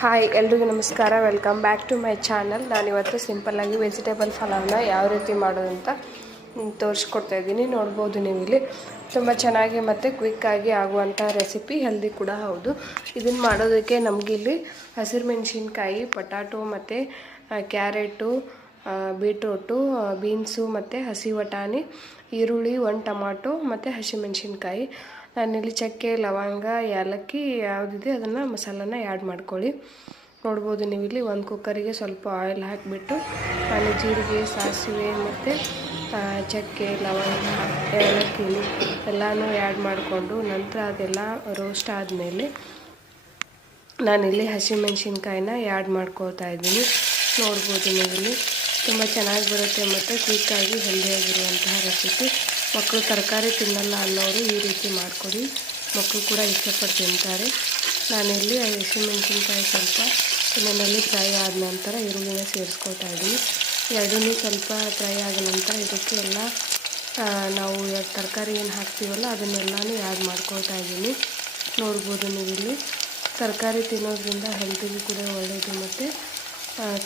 Hi ಎಲ್ರಿಗೂ ನಮಸ್ಕಾರ. Welcome back to my channel. ನಾನಿವತ್ತು ಸಿಂಪಲ್ಲಾಗಿ ವೆಜಿಟೇಬಲ್ ಪಲಾವ್ನ ಯಾವ ರೀತಿ ಮಾಡೋದು ಅಂತ ತೋರಿಸ್ಕೊಡ್ತಾ ಇದ್ದೀನಿ. ನೋಡ್ಬೋದು ನೀವು ಇಲ್ಲಿ ತುಂಬ ಚೆನ್ನಾಗಿ ಮತ್ತು ಕ್ವಿಕ್ಕಾಗಿ ಆಗುವಂಥ ರೆಸಿಪಿ, ಹೆಲ್ದಿ ಕೂಡ ಹೌದು. ಇದನ್ನು ಮಾಡೋದಕ್ಕೆ ನಮಗಿಲ್ಲಿ ಹಸಿರು ಮೆಣಸಿನ್ಕಾಯಿ, ಪೊಟ್ಯಾಟೊ ಮತ್ತು ಕ್ಯಾರೆಟು, ಬೀಟ್ರೋಟು, ಬೀನ್ಸು ಮತ್ತು ಹಸಿ ಬಟಾಣಿ, ಈರುಳ್ಳಿ, 1 ಟೊಮಾಟೊ ಮತ್ತು ಹಸಿಮೆಣಸಿನ್ಕಾಯಿ. ನಾನಿಲ್ಲಿ ಚಕ್ಕೆ, ಲವಂಗ, ಏಲಕ್ಕಿ ಯಾವುದಿದೆ ಅದನ್ನು ಮಸಾಲನ ಆ್ಯಡ್ ಮಾಡ್ಕೊಳ್ಳಿ. ನೋಡ್ಬೋದು ನೀವು ಇಲ್ಲಿ ಒಂದು ಕುಕ್ಕರಿಗೆ ಸ್ವಲ್ಪ ಆಯಿಲ್ ಹಾಕಿಬಿಟ್ಟು ನಾನು ಜೀರಿಗೆ, ಸಾಸಿವೆ ಮತ್ತು ಚಕ್ಕೆ, ಲವಂಗ, ಏಲಕ್ಕಿ ಎಲ್ಲನೂ ಆ್ಯಡ್ ಮಾಡಿಕೊಂಡು ನಂತರ ಅದೆಲ್ಲ ರೋಸ್ಟ್ ಆದಮೇಲೆ ನಾನಿಲ್ಲಿ ಹಸಿಮೆಣಸಿನ್ಕಾಯಿನ ಆ್ಯಡ್ ಮಾಡ್ಕೊಳ್ತಾ ಇದ್ದೀನಿ. ನೋಡ್ಬೋದು ನೀವು ಇಲ್ಲಿ ತುಂಬ ಚೆನ್ನಾಗಿ ಬರುತ್ತೆ ಮತ್ತು ಕ್ವಿಕ್ಕಾಗಿ ಹೆಲ್ದಿಯಾಗಿರುವಂತಹ ರೆಸಿಪಿ. ಮಕ್ಕಳು ತರಕಾರಿ ತಿನ್ನಲ್ಲ ಅನ್ನೋರು ಈ ರೀತಿ ಮಾಡಿಕೊಡಿ, ಮಕ್ಕಳು ಕೂಡ ಇಷ್ಟಪಟ್ಟು ತಿಂತಾರೆ. ನಾನಿಲ್ಲಿ ಹಸಿಮೆಣಸಿನ್ಕಾಯಿ ಸ್ವಲ್ಪ ಎಣ್ಣೆಯಲ್ಲಿ ಫ್ರೈ ಆದ ನಂತರ ಈರುಳ್ಳಿನ ಸೇರಿಸ್ಕೊಳ್ತಾ ಇದ್ದೀನಿ. ಎರಡನ್ನೂ ಸ್ವಲ್ಪ ಫ್ರೈ ಆದ ನಂತರ ಇದಕ್ಕೆ ಎಲ್ಲ ನಾವು ತರಕಾರಿ ಏನು ಹಾಕ್ತೀವಲ್ಲ ಅದನ್ನೆಲ್ಲನೂ ಆ್ಯಡ್ ಮಾಡ್ಕೊಳ್ತಾ ಇದ್ದೀನಿ. ನೋಡ್ಬೋದು ನೀವು ಇಲ್ಲಿ ತರಕಾರಿ ತಿನ್ನೋದ್ರಿಂದ ಹೆಲ್ತಿಗೂ ಕೂಡ ಒಳ್ಳೆಯದು ಮತ್ತು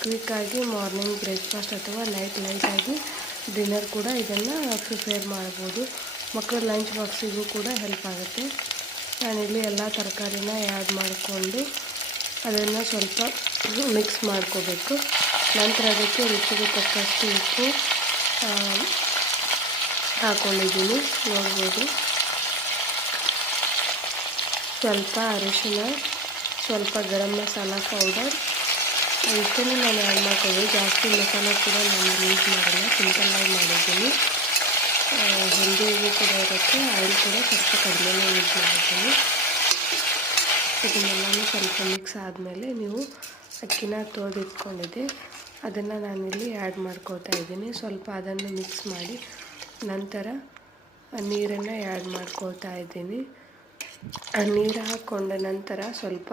ಕ್ವಿಕ್ಕಾಗಿ ಮಾರ್ನಿಂಗ್ ಬ್ರೇಕ್ಫಾಸ್ಟ್ ಅಥವಾ ಲೈಟಾಗಿ ಡಿನ್ನರ್ ಕೂಡ ಇದನ್ನು ಪ್ರಿಪೇರ್ ಮಾಡ್ಬೋದು. ಮಕ್ಕಳ ಲಂಚ್ ಬಾಕ್ಸಿಗೂ ಕೂಡ ಹೆಲ್ಪ್ ಆಗುತ್ತೆ. ನಾನಿಲ್ಲಿ ಎಲ್ಲ ತರಕಾರಿನ ಆ್ಯಡ್ ಮಾಡಿಕೊಂಡು ಅದನ್ನು ಸ್ವಲ್ಪ ಮಿಕ್ಸ್ ಮಾಡ್ಕೋಬೇಕು. ನಂತರ ಅದಕ್ಕೆ ರುಚಿಗೆ ತಕ್ಕಷ್ಟು ಉಪ್ಪು ಹಾಕ್ಕೊಂಡಿದ್ದೀನಿ. ನೋಡ್ಬೋದು ಸ್ವಲ್ಪ ಅರಿಶಿನ, ಸ್ವಲ್ಪ ಗರಂ ಮಸಾಲ ಪೌಡರ್ ಇಷ್ಟನ್ನು ನಾನು ಆ್ಯಡ್ ಮಾಡ್ಕೊಂಡು ಜಾಸ್ತಿ ಮಸಾಲ ಕೂಡ ನಾನು ಯೂಸ್ ಮಾಡಲ್ಲ, ಸಿಂಪಲ್ಲಾಗಿ ಮಾಡಿದ್ದೀನಿ. ಹೆಲ್ದಿಯಾಗಿ ಕೂಡ ಇರುತ್ತೆ, ಆಯಿಲ್ ಕೂಡ ಸ್ವಲ್ಪ ಕಡಿಮೆನೇ ಯೂಸ್ ಮಾಡಿದ್ದೀನಿ. ಇದನ್ನೆಲ್ಲನೂ ಸ್ವಲ್ಪ ಮಿಕ್ಸ್ ಆದಮೇಲೆ ನೀವು ಅಕ್ಕಿನ ತೊಳೆದಿಟ್ಕೊಂಡಿದ್ದೆ ಅದನ್ನು ನಾನಿಲ್ಲಿ ಆ್ಯಡ್ ಮಾಡ್ಕೊಳ್ತಾ ಇದ್ದೀನಿ. ಸ್ವಲ್ಪ ಅದನ್ನು ಮಿಕ್ಸ್ ಮಾಡಿ ನಂತರ ನೀರನ್ನು ಆ್ಯಡ್ ಮಾಡ್ಕೊಳ್ತಾ ಇದ್ದೀನಿ. ನೀರು ಹಾಕ್ಕೊಂಡ ನಂತರ ಸ್ವಲ್ಪ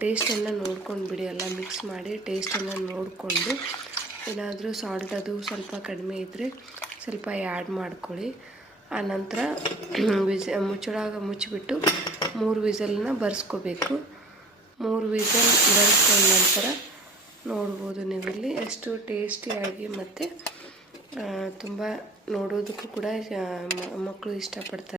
ಟೇಸ್ಟನ್ನು ನೋಡ್ಕೊಂಡು ಬಿಡಿ, ಎಲ್ಲ ಮಿಕ್ಸ್ ಮಾಡಿ ಟೇಸ್ಟನ್ನು ನೋಡಿಕೊಂಡು ಏನಾದರೂ ಸಾಲ್ಟ್ ಅದು ಸ್ವಲ್ಪ ಕಡಿಮೆ ಇದ್ದರೆ ಸ್ವಲ್ಪ ಆ್ಯಡ್ ಮಾಡ್ಕೊಳ್ಳಿ. ಆನಂತರ ಮುಚ್ಚಿಬಿಟ್ಟು 3 ವಿಸಲನ್ನ ಬರ್ಸ್ಕೋಬೇಕು. 3 ವಿಸಲ್ ಬರ್ಸ್ಕೊಂಡ ನಂತರ ನೋಡ್ಬೋದು ನೀವಿಲ್ಲಿ ಎಷ್ಟು ಟೇಸ್ಟಿಯಾಗಿ ಮತ್ತು ತುಂಬ ನೋಡೋದಕ್ಕೂ ಕೂಡ ಮಕ್ಕಳು ಇಷ್ಟಪಡ್ತಾರೆ.